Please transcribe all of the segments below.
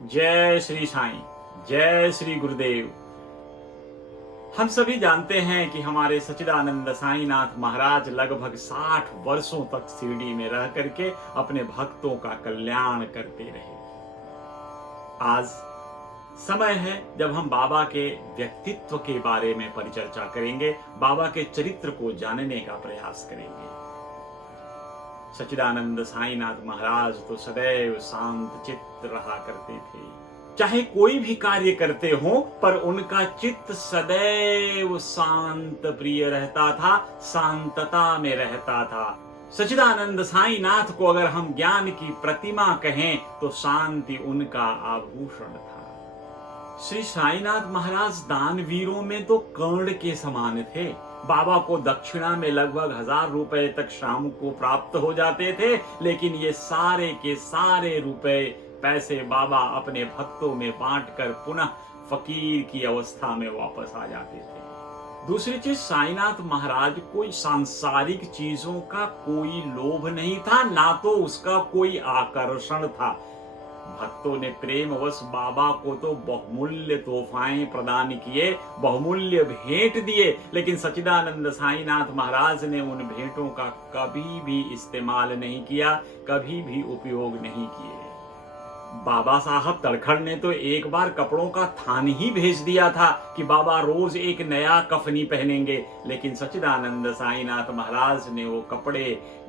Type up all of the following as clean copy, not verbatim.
जय श्री साईं, जय श्री गुरुदेव। हम सभी जानते हैं कि हमारे सच्चिदानंद साईनाथ महाराज लगभग 60 वर्षों तक शिरडी में रह करके अपने भक्तों का कल्याण करते रहे। आज समय है जब हम बाबा के व्यक्तित्व के बारे में परिचर्चा करेंगे, बाबा के चरित्र को जानने का प्रयास करेंगे। सच्चिदानंद साईनाथ महाराज तो सदैव शांत चित्त रहा करते थे, चाहे कोई भी कार्य करते हो पर उनका चित्त सदैव शांत प्रिय रहता था, शांतता में रहता था। सच्चिदानंद साईनाथ को अगर हम ज्ञान की प्रतिमा कहें तो शांति उनका आभूषण था। श्री साईनाथ महाराज दानवीरों में तो कर्ण के समान थे। बाबा को दक्षिणा में लगभग 1000 रुपए तक शाम को प्राप्त हो जाते थे, लेकिन ये सारे के सारे रुपए पैसे बाबा अपने भक्तों में बांटकर पुनः फकीर की अवस्था में वापस आ जाते थे। दूसरी चीज, साईनाथ महाराज कोई सांसारिक चीजों का कोई लोभ नहीं था, ना तो उसका कोई आकर्षण था। भक्तों ने प्रेमवश बाबा को तो बहुमूल्य तोहफाएं प्रदान किए, बहुमूल्य भेंट दिए, लेकिन सच्चिदानंद साईनाथ महाराज ने उन भेंटों का कभी भी इस्तेमाल नहीं किया, कभी भी उपयोग नहीं किए। बाबा साहब तड़खड़ ने तो एक बार कपड़ों का थान ही भेज दिया था कि बाबा रोज एक नया कफनी पहनेंगे, लेकिन सच्चिदानंद साईनाथ महाराज ने वो कपड़े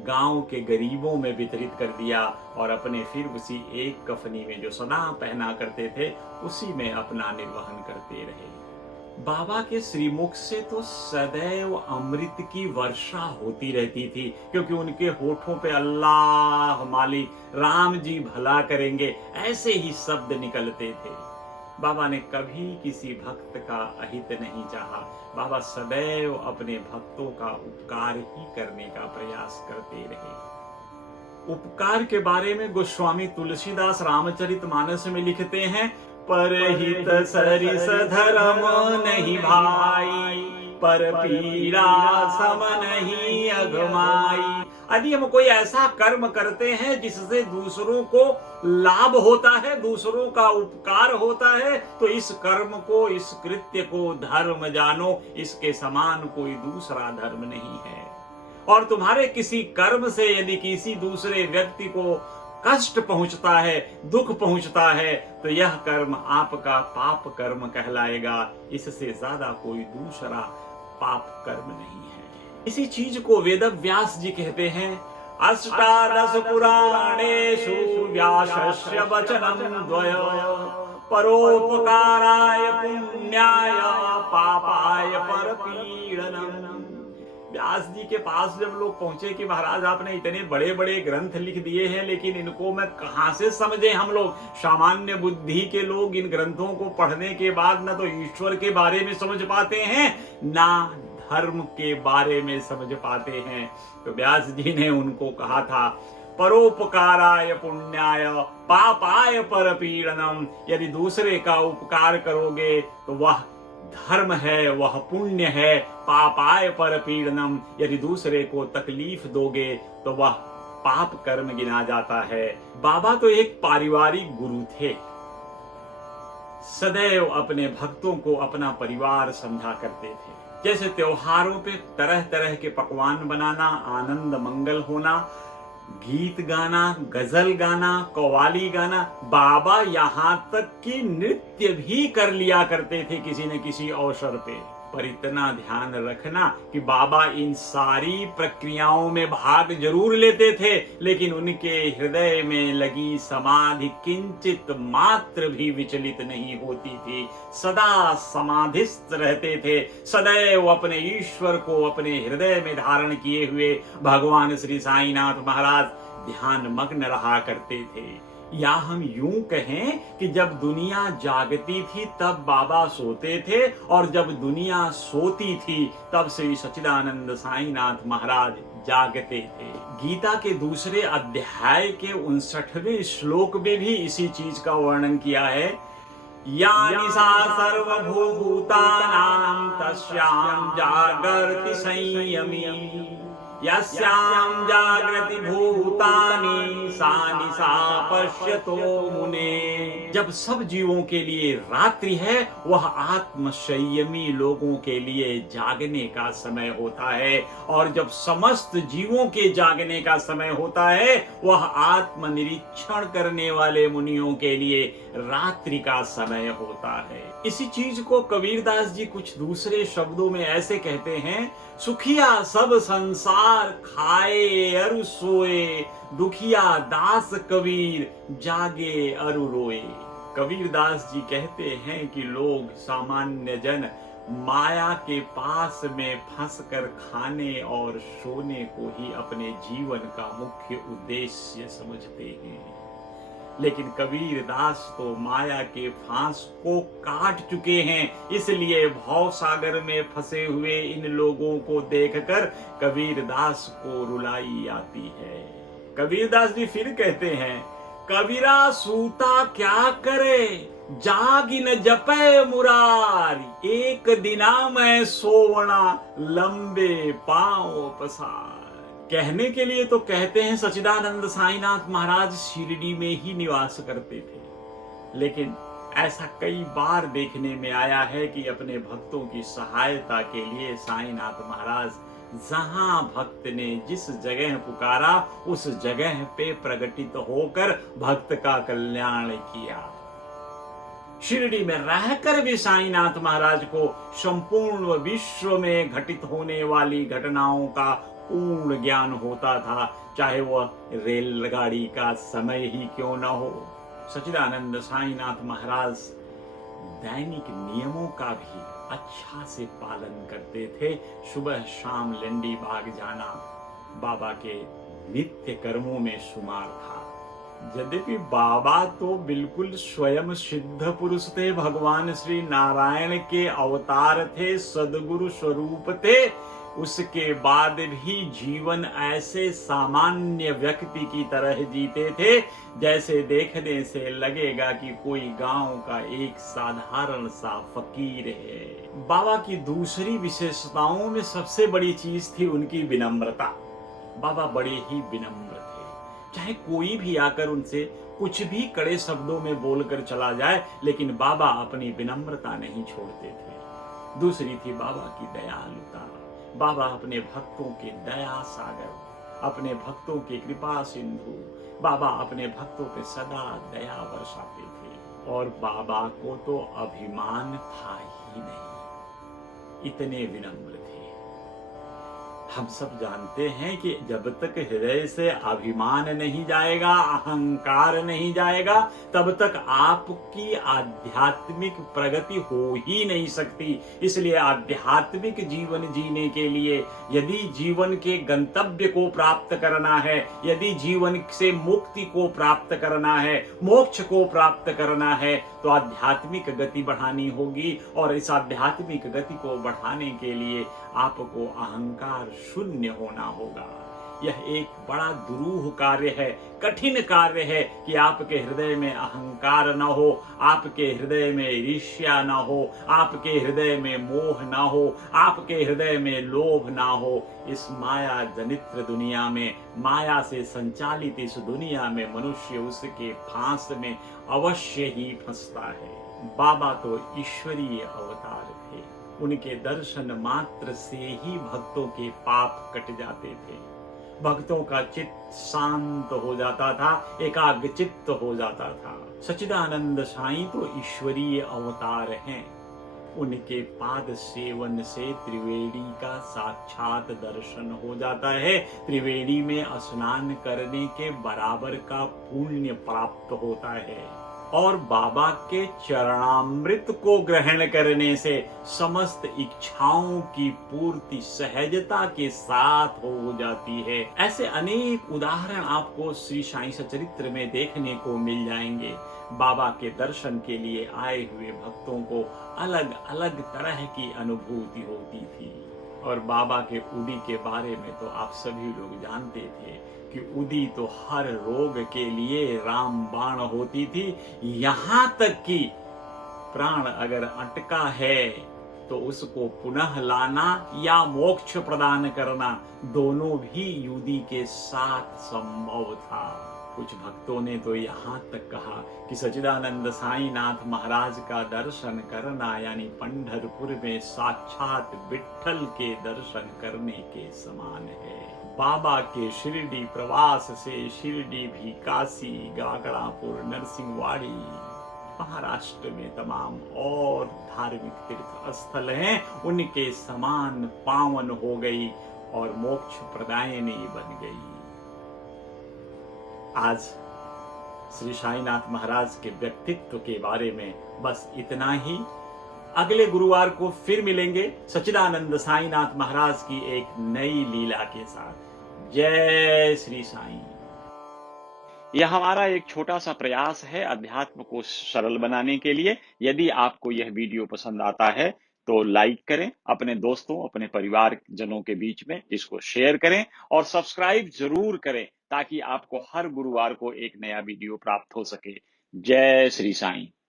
गांव के गरीबों में वितरित कर दिया और अपने फिर उसी एक कफनी में जो सदा पहना करते थे उसी में अपना निर्वहन करते रहे। बाबा के श्रीमुख से तो सदैव अमृत की वर्षा होती रहती थी, क्योंकि उनके होठों पे अल्लाह मालिक, राम जी भला करेंगे, ऐसे ही शब्द निकलते थे। बाबा ने कभी किसी भक्त का अहित नहीं चाहा। बाबा सदैव अपने भक्तों का उपकार ही करने का प्रयास करते रहे। उपकार के बारे में गोस्वामी तुलसीदास रामचरितमानस में लिखते हैं, परहित सरिस धर्म नहीं भाई, पर पीड़ा सम नहीं अगमाई। यदि हम कोई ऐसा कर्म करते हैं जिससे दूसरों को लाभ होता है, दूसरों का उपकार होता है, तो इस कर्म को, इस कृत्य को धर्म जानो, इसके समान कोई दूसरा धर्म नहीं है। और तुम्हारे किसी कर्म से यदि किसी दूसरे व्यक्ति को कष्ट पहुंचता है, दुख पहुंचता है, तो यह कर्म आपका पाप कर्म कहलाएगा। इससे ज्यादा कोई दूसरा पाप कर्म नहीं है। इसी चीज को वेदव्यास जी कहते हैं, अष्टादश पुराणेषु व्यासस्य वचनं द्वय, परोपकाराय पुण्याय पापाय परपीडनम्। व्यास जी के पास जब लोग पहुंचे कि महाराज आपने इतने बड़े बड़े ग्रंथ लिख दिए हैं, लेकिन इनको मैं कहां से समझे। हम लोग सामान्य बुद्धि के लोग इन ग्रंथों को पढ़ने के बाद ना तो ईश्वर के बारे में समझ पाते हैं, ना धर्म के बारे में समझ पाते हैं। तो व्यास जी ने उनको कहा था, परोपकाराय पुण्याय पापाय परपीडनम्। यदि दूसरे का उपकार करोगे तो वह धर्म है, वह पुण्य है। पापाय परपीडनम्, यदि दूसरे को तकलीफ दोगे तो वह पाप कर्म गिना जाता है। बाबा तो एक पारिवारिक गुरु थे, सदैव अपने भक्तों को अपना परिवार समझा करते थे। जैसे त्योहारों पे तरह तरह के पकवान बनाना, आनंद मंगल होना, गीत गाना, गजल गाना, कव्वाली गाना, बाबा यहाँ तक कि नृत्य भी कर लिया करते थे किसी न किसी अवसर पे। पर इतना ध्यान रखना कि बाबा इन सारी प्रक्रियाओं में भाग जरूर लेते थे, लेकिन उनके हृदय में लगी समाधि किंचित मात्र भी विचलित नहीं होती थी। सदा समाधिस्थ रहते थे, सदैव अपने ईश्वर को अपने हृदय में धारण किए हुए भगवान श्री साईनाथ महाराज ध्यान मग्न रहा करते थे। या हम यूं कहें कि जब दुनिया जागती थी तब बाबा सोते थे, और जब दुनिया सोती थी तब श्री सच्चिदानंद साईनाथ महाराज जागते थे। गीता के दूसरे अध्याय के 59वें श्लोक में भी इसी चीज का वर्णन किया है। यानि सा सर्वभूतानां तस्यां जागर्ति संयमी, यस्यां जागृति भूतानि सा निशा पश्यतो मुने। जब सब जीवों के लिए रात्रि है, वह आत्म संयमी लोगों के लिए जागने का समय होता है, और जब समस्त जीवों के जागने का समय होता है, वह आत्म निरीक्षण करने वाले मुनियों के लिए रात्रि का समय होता है। इसी चीज को कबीरदास जी कुछ दूसरे शब्दों में ऐसे कहते हैं, सुखिया सब संसार खाए अरु सोए, दुखिया दास कबीर जागे अरु रोए। कबीरदास जी कहते हैं कि लोग सामान्य जन माया के पास में फंसकर खाने और सोने को ही अपने जीवन का मुख्य उद्देश्य समझते हैं, लेकिन कबीर दास तो माया के फांस को काट चुके हैं। इसलिए भव सागर में फंसे हुए इन लोगों को देखकर कबीर दास को रुलाई आती है। कबीर दास जी फिर कहते हैं, कबीरा सूता क्या करे, जागी न जपे मुरारी, एक दिना में सोवना लंबे पांव पसार। कहने के लिए तो कहते हैं सच्चिदानंद साईनाथ महाराज शिरडी में ही निवास करते थे, लेकिन ऐसा कई बार देखने में आया है कि अपने भक्तों की सहायता के लिए साईनाथ महाराज जहां भक्त ने जिस जगह पुकारा उस जगह पे प्रकटित होकर भक्त का कल्याण किया। शिरडी में रहकर भी साईनाथ महाराज को संपूर्ण विश्व में घटित होने वाली घटनाओं का पूर्ण ज्ञान होता था, चाहे वह रेलगाड़ी का समय ही क्यों न हो। सच्चिदानंद साईनाथ महाराज दैनिक नियमों का भी अच्छा से पालन करते थे। सुबह शाम लंडी बाग जाना बाबा के नित्य कर्मों में शुमार था। यद्यपि बाबा तो बिल्कुल स्वयं सिद्ध पुरुष थे, भगवान श्री नारायण के अवतार थे, सदगुरु स्वरूप थे, उसके बाद भी जीवन ऐसे सामान्य व्यक्ति की तरह जीते थे जैसे देखने से लगेगा कि कोई गांव का एक साधारण सा फकीर है। बाबा की दूसरी विशेषताओं में सबसे बड़ी चीज थी उनकी विनम्रता। बाबा बड़े ही विनम्र थे, चाहे कोई भी आकर उनसे कुछ भी कड़े शब्दों में बोलकर चला जाए, लेकिन बाबा अपनी विनम्रता नहीं छोड़ते थे। दूसरी थी बाबा की दयालुता। बाबा अपने भक्तों के दया सागर, अपने भक्तों की कृपा सिंधु, बाबा अपने भक्तों पे सदा दया बरसाते थे। और बाबा को तो अभिमान था ही नहीं, इतने विनम्र थे। हम सब जानते हैं कि जब तक हृदय से अभिमान नहीं जाएगा, अहंकार नहीं जाएगा, तब तक आपकी आध्यात्मिक प्रगति हो ही नहीं सकती। इसलिए आध्यात्मिक जीवन जीने के लिए यदि जीवन के गंतव्य को प्राप्त करना है, यदि जीवन से मुक्ति को प्राप्त करना है, मोक्ष को प्राप्त करना है, तो आध्यात्मिक गति बढ़ानी होगी। और इस आध्यात्मिक गति को बढ़ाने के लिए आपको अहंकार शून्य होना होगा। यह एक बड़ा दुरूह कार्य है, कठिन कार्य है कि आपके हृदय में अहंकार न हो, आपके हृदय में ईर्ष्या न हो, आपके हृदय में मोह न हो, आपके हृदय में लोभ न हो। इस माया जनित्र दुनिया में, माया से संचालित इस दुनिया में मनुष्य उसके फांस में अवश्य ही फंसता है। बाबा तो ईश्वरीय अवतार थे, उनके दर्शन मात्र से ही भक्तों के पाप कट जाते थे, भक्तों का चित्त शांत हो जाता था, एकाग्र चित्त हो जाता था। सच्चिदानंद साईं तो ईश्वरीय अवतार हैं। उनके पाद सेवन से त्रिवेणी का साक्षात दर्शन हो जाता है। त्रिवेणी में स्नान करने के बराबर का पुण्य प्राप्त होता है। और बाबा के चरणामृत को ग्रहण करने से समस्त इच्छाओं की पूर्ति सहजता के साथ हो जाती है। ऐसे अनेक उदाहरण आपको श्री साईं सचरित्र में देखने को मिल जाएंगे। बाबा के दर्शन के लिए आए हुए भक्तों को अलग अलग तरह की अनुभूति होती थी। और बाबा के उदी के बारे में तो आप सभी लोग जानते थे कि उदी तो हर रोग के लिए रामबाण होती थी। यहाँ तक कि प्राण अगर अटका है तो उसको पुनः लाना या मोक्ष प्रदान करना, दोनों भी युदी के साथ संभव था। कुछ भक्तों ने तो यहाँ तक कहा कि सच्चिदानंद साईं नाथ महाराज का दर्शन करना यानी पंढरपुर में साक्षात विट्ठल के दर्शन करने के समान है। बाबा के शिरडी प्रवास से शिरडी भी काशी, गागड़ापुर, नरसिंहवाड़ी, महाराष्ट्र में तमाम और धार्मिक तीर्थ स्थल हैं, उनके समान पावन हो गई और मोक्ष प्रदायिनी बन गई। आज श्री साईनाथ महाराज के व्यक्तित्व के बारे में बस इतना ही। अगले गुरुवार को फिर मिलेंगे सच्चिदानंद साईनाथ महाराज की एक नई लीला के साथ। जय श्री साईं। यह हमारा एक छोटा सा प्रयास है अध्यात्म को सरल बनाने के लिए। यदि आपको यह वीडियो पसंद आता है तो लाइक करें, अपने दोस्तों, अपने परिवार जनों के बीच में इसको शेयर करें और सब्सक्राइब जरूर करें ताकि आपको हर गुरुवार को एक नया वीडियो प्राप्त हो सके। जय श्री साईं।